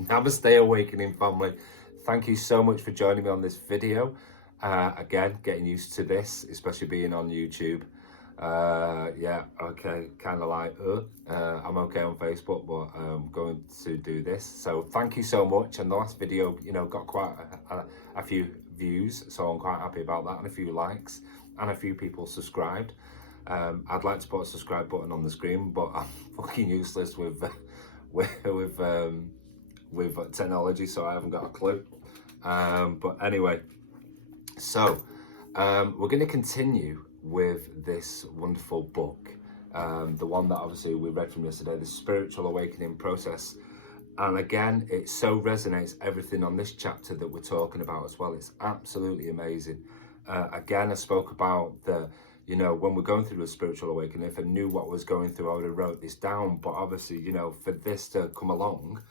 Namaste Awakening family. Thank you so much for joining me on this video. Again, getting used to this, especially being on YouTube. Yeah, okay, kind of like, I'm okay on Facebook, but I'm going to do this. So thank you so much. And the last video, got quite a few views, so I'm quite happy about that, and a few likes, and a few people subscribed. I'd like to put a subscribe button on the screen, but I'm fucking useless with technology, so I haven't got a clue. But anyway, so we're going to continue with this wonderful book, the one that obviously we read from yesterday, The Spiritual Awakening Process. And again, it so resonates everything on this chapter that we're talking about as well. It's absolutely amazing. Again, I spoke about when we're going through a spiritual awakening, if I knew what was going through, I would have wrote this down. But obviously, for this to come along,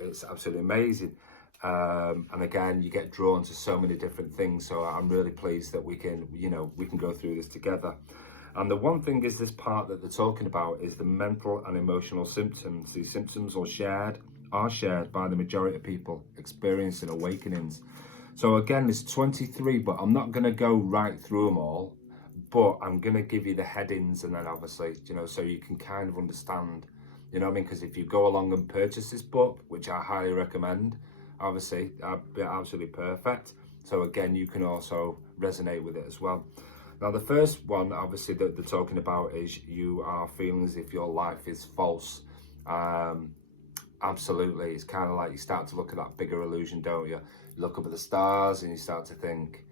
it's absolutely amazing. And again, you get drawn to so many different things. So I'm really pleased that we can go through this together. And the one thing is, this part that they're talking about is the mental and emotional symptoms. These symptoms are shared by the majority of people experiencing awakenings. So again, there's 23, but I'm not going to go right through them all. But I'm going to give you the headings, and then obviously, so you can kind of understand, because if you go along and purchase this book, which I highly recommend, obviously, that'd be absolutely perfect. So again, you can also resonate with it as well. Now, the first one, obviously, that they're talking about is you are feeling as if your life is false. Absolutely. It's kind of like you start to look at that bigger illusion, don't you? You look up at the stars and you start to think,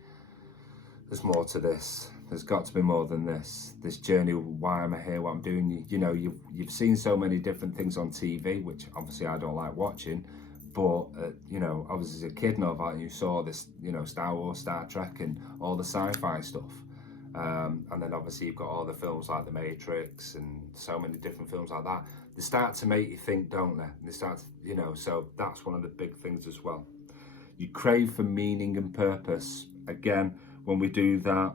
there's more to this. There's got to be more than this. This journey, why am I here, what I'm doing? You've seen so many different things on TV, which obviously I don't like watching. But, obviously as a kid and all that, you saw this, Star Wars, Star Trek, and all the sci-fi stuff. And then obviously you've got all the films like The Matrix and so many different films like that. They start to make you think, don't they? They start to, so that's one of the big things as well. You crave for meaning and purpose. Again, when we do that,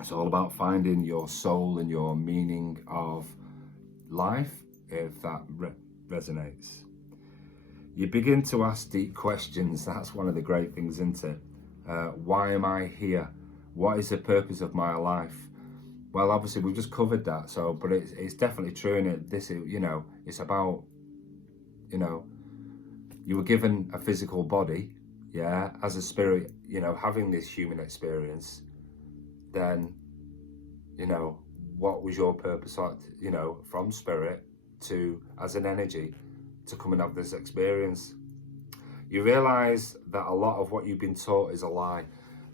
it's all about finding your soul and your meaning of life, if that resonates. You begin to ask deep questions. That's one of the great things, isn't it? Why am I here? What is the purpose of my life? Well, obviously we've just covered that. So, but it's definitely true in it. This, it's about, you were given a physical body, yeah, as a spirit, having this human experience. Then, what was your purpose, from spirit to as an energy to come and have this experience? You realize that a lot of what you've been taught is a lie.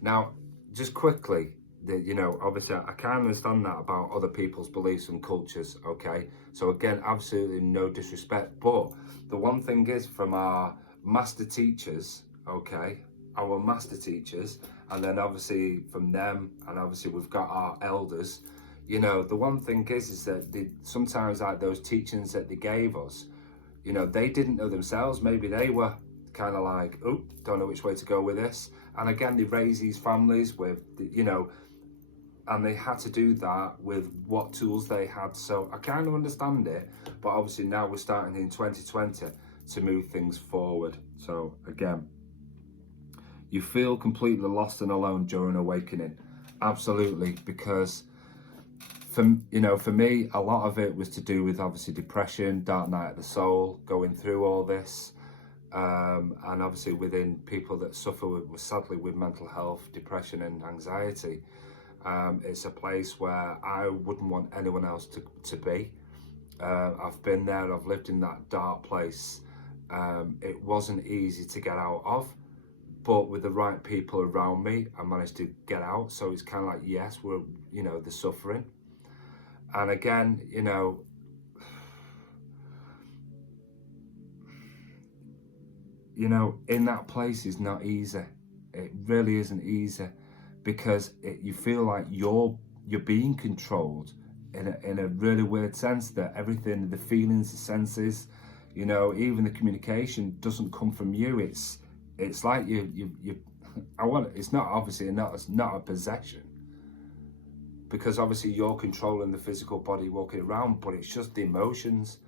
Now, just quickly, obviously I can't understand that about other people's beliefs and cultures, okay? So again, absolutely no disrespect, but the one thing is, from our master teachers, okay, and then obviously from them, and obviously we've got our elders, the one thing is that sometimes like those teachings that they gave us, they didn't know themselves. Maybe they were kind of like, oh, don't know which way to go with this. And again, they raised these families with, and they had to do that with what tools they had. So I kind of understand it, but obviously now we're starting in 2020 to move things forward. So again, you feel completely lost and alone during awakening. Absolutely, because for me, a lot of it was to do with obviously depression, dark night of the soul, going through all this. And obviously within people that suffer sadly with mental health, depression and anxiety, it's a place where I wouldn't want anyone else to be. I've been there, I've lived in that dark place. It wasn't easy to get out of, but with the right people around me, I managed to get out. So it's kind of like, yes, we're, the suffering. And again, in that place is not easy. It really isn't easy, because you feel like you're being controlled in a really weird sense, that everything, the feelings, the senses, even the communication doesn't come from you. It's like it's not a possession, because obviously you're controlling the physical body walking around, but it's just the emotions.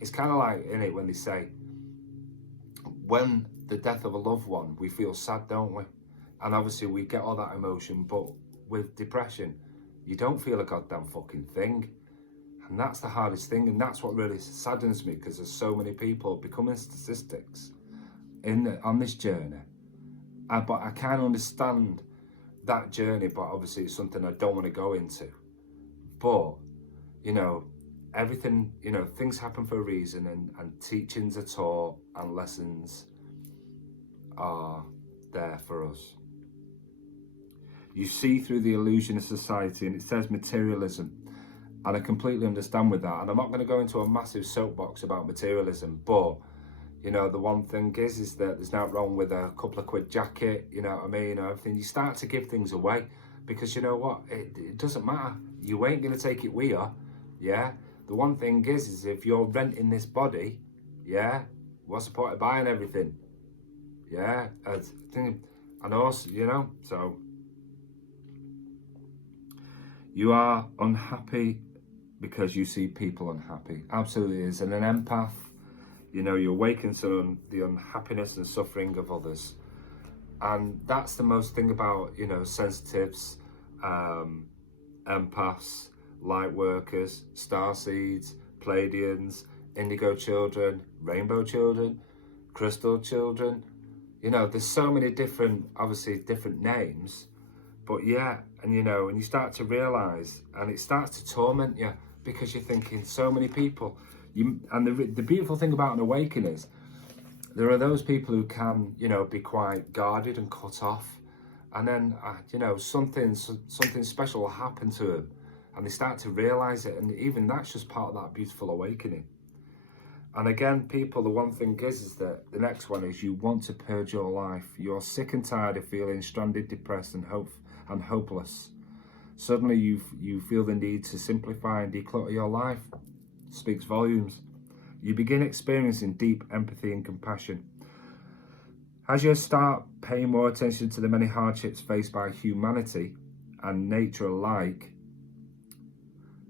It's kind of like in it when they say, when the death of a loved one, we feel sad, don't we? And obviously we get all that emotion, but with depression, you don't feel a goddamn fucking thing. And that's the hardest thing, and that's what really saddens me, because there's so many people becoming statistics on this journey. But I can understand that journey, but obviously it's something I don't want to go into. But, you know, everything, you know, things happen for a reason, and teachings are taught and lessons are there for us. You see through the illusion of society, and it says materialism, and I completely understand with that. And I'm not going to go into a massive soapbox about materialism, but, you know, the one thing is that there's nothing wrong with a couple of quid jacket, you know what I mean, or everything. You start to give things away, because you know what, it doesn't matter. You ain't going to take it with you, yeah? The one thing is if you're renting this body, yeah, what's the point of buying everything? Yeah, and also, you know, so you are unhappy because you see people unhappy. Absolutely is. And an empath, you know, you awaken to the unhappiness and suffering of others. And that's the most thing about, you know, sensitives, empaths, light workers, starseeds, Pleiadians, indigo children, rainbow children, crystal children. You know, there's so many different, obviously different names, but yeah, and you know, and you start to realise, and it starts to torment you, because you're thinking so many people. And the beautiful thing about an awakening is, there are those people who can, you know, be quite guarded and cut off, and then, you know, something special will happen to them, and they start to realise it, and even that's just part of that beautiful awakening. And again, people, the one thing is that the next one is you want to purge your life. You're sick and tired of feeling stranded, depressed, and hopeless. Suddenly you feel the need to simplify and declutter your life. It speaks volumes. You begin experiencing deep empathy and compassion. As you start paying more attention to the many hardships faced by humanity and nature alike,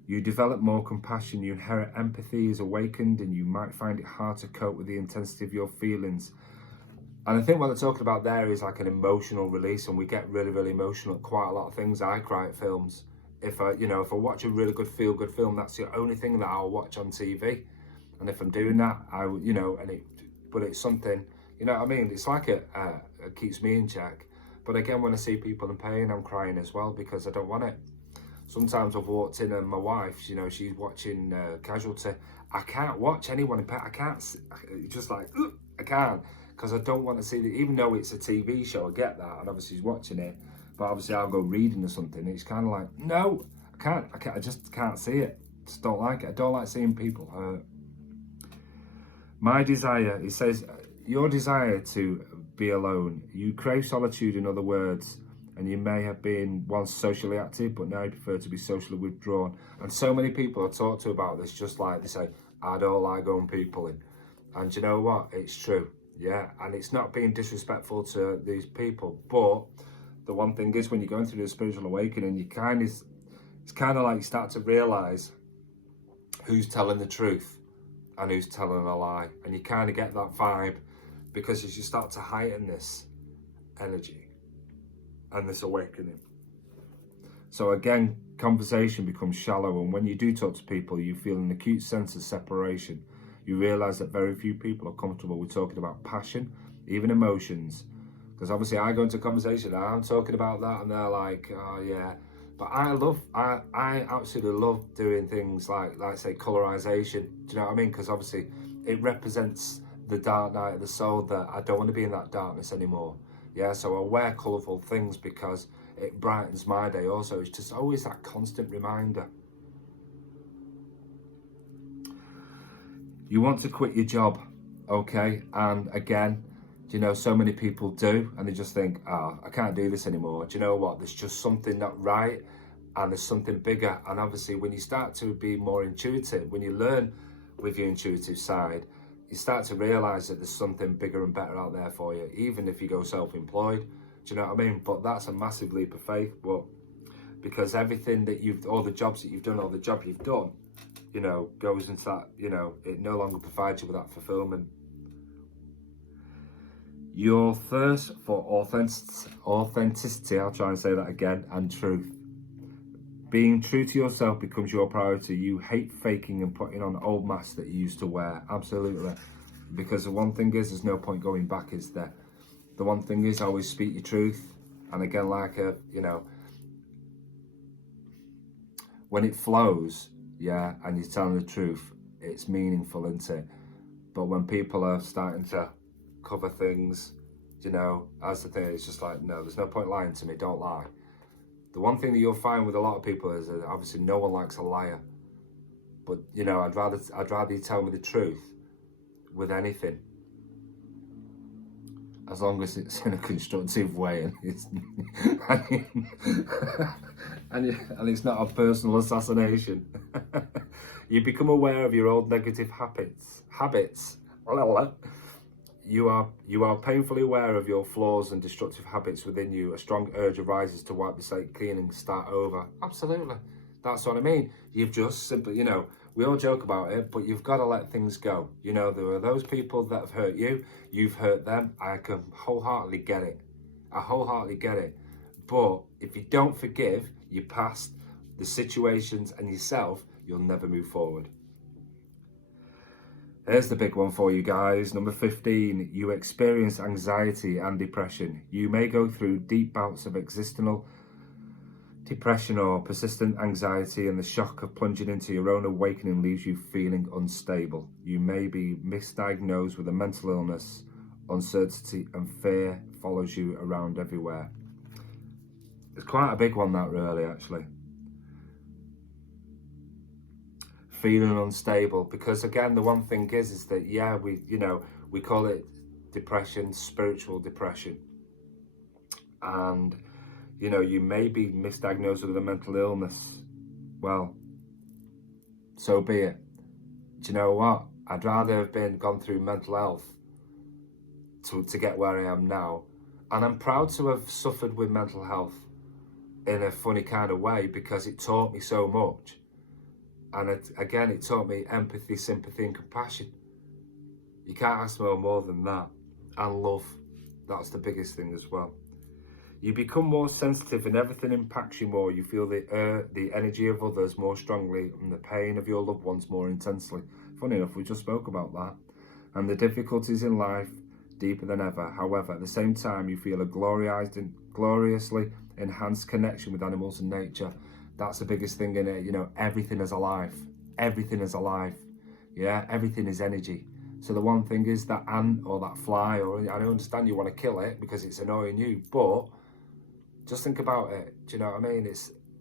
you develop more compassion, you inherit empathy is awakened, and you might find it hard to cope with the intensity of your feelings. And I think what they're talking about there is like an emotional release, and we get really, really emotional at quite a lot of things. I cry at films. If I watch a really good feel-good film, that's the only thing that I'll watch on TV. And if I'm doing that, but it's something, you know what I mean? It's like it keeps me in check. But again, when I see people in pain, I'm crying as well, because I don't want it. Sometimes I've walked in and my wife, you know, she's watching Casualty. I can't watch anyone in pain. I can't, just like, I can't, because I don't want to see that, even though it's a TV show, I get that, and obviously she's watching it, but obviously I'll go reading or something. It's kind of like, no, I just can't see it. Just don't like it. I don't like seeing people hurt. My desire, it says, your desire to be alone. You crave solitude, in other words, and you may have been once socially active, but now you prefer to be socially withdrawn. And so many people I talk to about this, just like they say, I don't like going people in. And you know what? It's true, yeah. And it's not being disrespectful to these people, but the one thing is, when you're going through the spiritual awakening, it's kind of like you start to realise who's telling the truth and who's telling a lie. And you kind of get that vibe, because as you start to heighten this energy and this awakening. So again, conversation becomes shallow, and when you do talk to people, you feel an acute sense of separation. You realise that very few people are comfortable with talking about passion, even emotions. Because obviously I go into conversation, I'm talking about that, and they're like, oh yeah. But I absolutely love doing things like say colorization. Do you know what I mean? Because obviously it represents the dark night of the soul, that I don't want to be in that darkness anymore. Yeah, so I wear colourful things because it brightens my day also. It's just always that constant reminder. You want to quit your job, okay? And again, you know, so many people do, and they just think, I can't do this anymore. Do you know what? There's just something not right, and there's something bigger. And obviously when you start to be more intuitive, when you learn with your intuitive side, you start to realise that there's something bigger and better out there for you, even if you go self-employed. Do you know what I mean? But that's a massive leap of faith. But because everything that all the jobs that you've done, or the job you've done, you know, goes into that, you know, it no longer provides you with that fulfillment. Your thirst for authenticity, I'll try and say that again, and truth. Being true to yourself becomes your priority. You hate faking and putting on old masks that you used to wear. Absolutely. Because the one thing is, there's no point going back, is there? The one thing is, always speak your truth. And again, when it flows, yeah, and you're telling the truth, it's meaningful, isn't it? But when people are starting to cover things, as the thing, it's just like, no, there's no point lying to me, don't lie. The one thing that you'll find with a lot of people is that obviously no one likes a liar. But, I'd rather you tell me the truth with anything. As long as it's in a constructive way and it's, and it's not a personal assassination. You become aware of your old negative habits. You are painfully aware of your flaws and destructive habits within you. A strong urge arises to wipe the slate clean and start over. Absolutely. That's what I mean. You've just simply, we all joke about it, but you've got to let things go. There are those people that have hurt you. You've hurt them. I can wholeheartedly get it. I wholeheartedly get it. But if you don't forgive your past, the situations and yourself, you'll never move forward. Here's the big one for you guys. Number 15, you experience anxiety and depression. You may go through deep bouts of existential depression or persistent anxiety, and the shock of plunging into your own awakening leaves you feeling unstable. You may be misdiagnosed with a mental illness. Uncertainty and fear follows you around everywhere. It's quite a big one, that, really, actually. Feeling unstable, because again, the one thing is that, yeah, we call it depression, spiritual depression, and you may be misdiagnosed with a mental illness. Well, so be it. Do you know what? I'd rather have gone through mental health to get where I am now, and I'm proud to have suffered with mental health in a funny kind of way, because it taught me so much. And it taught me empathy, sympathy and compassion. You can't ask for more than that. And love. That's the biggest thing as well. You become more sensitive and everything impacts you more. You feel the energy of others more strongly and the pain of your loved ones more intensely. Funny enough, we just spoke about that. And the difficulties in life deeper than ever. However, at the same time, you feel a gloriously enhanced connection with animals and nature. That's the biggest thing in it. Everything is alive. Everything is alive. Yeah, everything is energy. So the one thing is that ant or that fly, or I understand you want to kill it because it's annoying you, but just think about it. Do you know what I mean?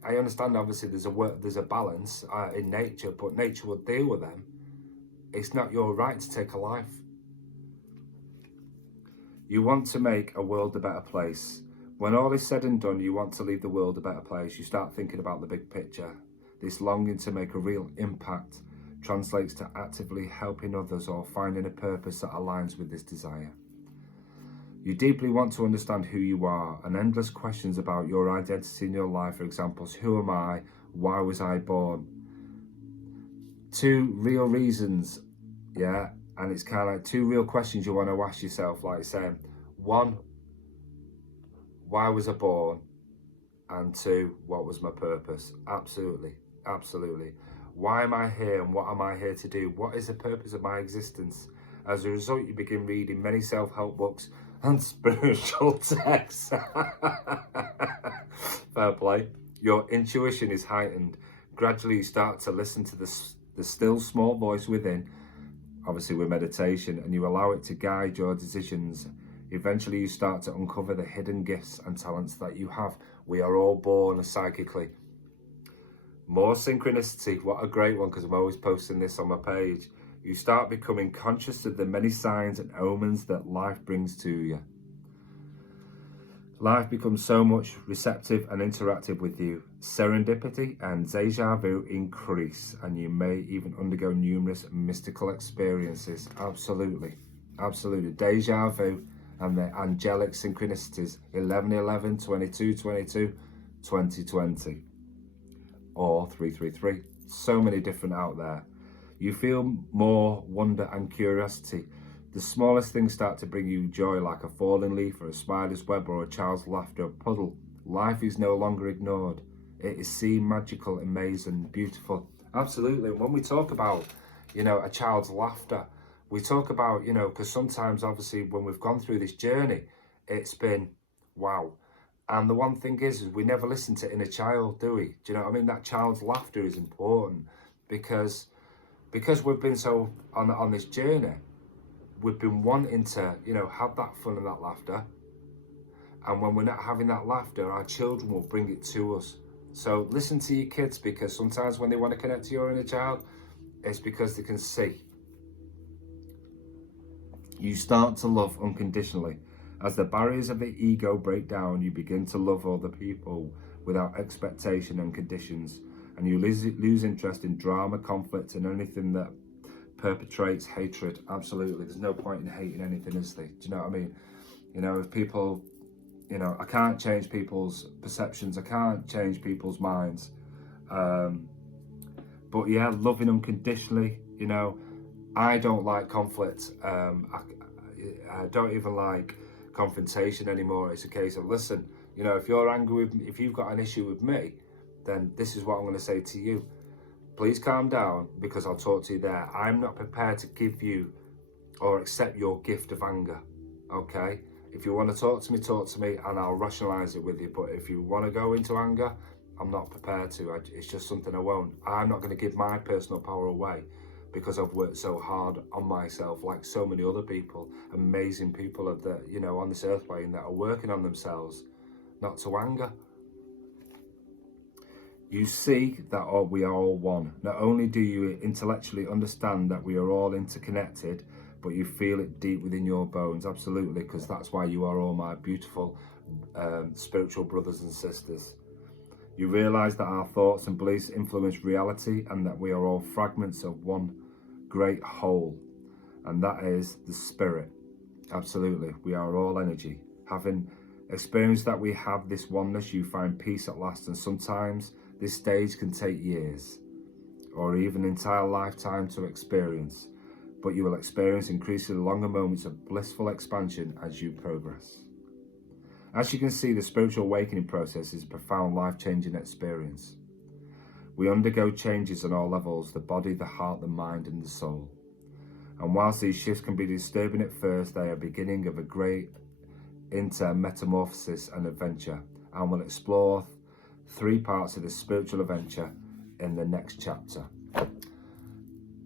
I understand obviously there's a balance in nature, but nature will deal with them. It's not your right to take a life. You want to make a world a better place. When all is said and done, you want to leave the world a better place. You start thinking about the big picture. This longing to make a real impact translates to actively helping others or finding a purpose that aligns with this desire. You deeply want to understand who you are, and endless questions about your identity in your life. For example, who am I? Why was I born? 2 real reasons, yeah? And it's kind of like 2 real questions you want to ask yourself, like saying, 1, why was I born? And 2, what was my purpose? Absolutely, absolutely. Why am I here and what am I here to do? What is the purpose of my existence? As a result, you begin reading many self-help books and spiritual texts. Fair play. Your intuition is heightened. Gradually, you start to listen to the still small voice within, obviously with meditation, and you allow it to guide your decisions. Eventually, you start to uncover the hidden gifts and talents that you have. We are all born psychically. More synchronicity. What a great one, because I'm always posting this on my page. You start becoming conscious of the many signs and omens that life brings to you. Life becomes so much receptive and interactive with you. Serendipity and deja vu increase, and you may even undergo numerous mystical experiences. Absolutely. Absolutely. Deja vu and the angelic synchronicities 11/11, 22/22, 2020, or 333. So many different out there. You feel more wonder and curiosity. The smallest things start to bring you joy, like a falling leaf or a spider's web or a child's laughter, a puddle. Life is no longer ignored. It is seen magical, amazing, beautiful. Absolutely. When we talk about, a child's laughter, we talk about, because sometimes obviously when we've gone through this journey, it's been wow. And the one thing is we never listen to inner child, do we? Do you know what I mean? That child's laughter is important because we've been so on this journey, we've been wanting to, have that fun and that laughter. And when we're not having that laughter, our children will bring it to us. So listen to your kids, because sometimes when they want to connect to your inner child, it's because they can see. You start to love unconditionally. As the barriers of the ego break down, you begin to love other people without expectation and conditions. And you lose interest in drama, conflict, and anything that perpetrates hatred. Absolutely. There's no point in hating anything, is there? Do you know what I mean? If people, I can't change people's perceptions. I can't change people's minds. But yeah, loving unconditionally, I don't like conflict. I don't even like confrontation anymore. It's a case of, listen, if you're angry with me, if you've got an issue with me, then this is what I'm going to say to you. Please calm down, because I'll talk to you there. I'm not prepared to give you or accept your gift of anger, okay? If you want to talk to me, and I'll rationalise it with you. But if you want to go into anger, I'm not prepared to. It's just something I won't. I'm not going to give my personal power away, because I've worked so hard on myself, like so many other people, amazing people on this earth plane that are working on themselves, not to anger. You see that we are all one. Not only do you intellectually understand that we are all interconnected, but you feel it deep within your bones. Absolutely, because that's why you are all my beautiful spiritual brothers and sisters. You realise that our thoughts and beliefs influence reality, and that we are all fragments of one great whole, and that is the spirit. Absolutely, we are all energy. Having experienced that we have this oneness, you find peace at last, and sometimes this stage can take years or even an entire lifetime to experience, but you will experience increasingly longer moments of blissful expansion as you progress. As you can see, the spiritual awakening process is a profound, life-changing experience. We undergo changes on all levels: the body, the heart, the mind, and the soul. And whilst these shifts can be disturbing at first, they are beginning of a great metamorphosis and adventure, and we'll explore 3 parts of this spiritual adventure in the next chapter.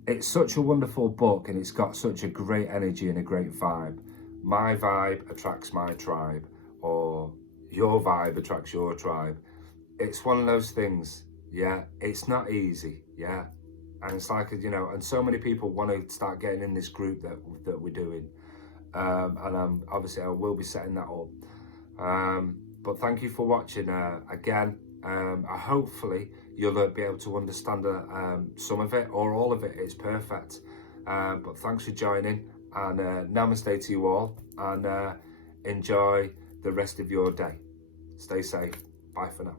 It's such a wonderful book, and it's got such a great energy and a great vibe. My vibe attracts my tribe, or your vibe attracts your tribe. It's one of those things, yeah. It's not easy, yeah. And it's like, and so many people want to start getting in this group that we're doing. And obviously I will be setting that up. But thank you for watching again. Hopefully you'll be able to understand some of it or all of it. It's perfect. But thanks for joining, and namaste to you all, and enjoy the rest of your day. Stay safe. Bye for now.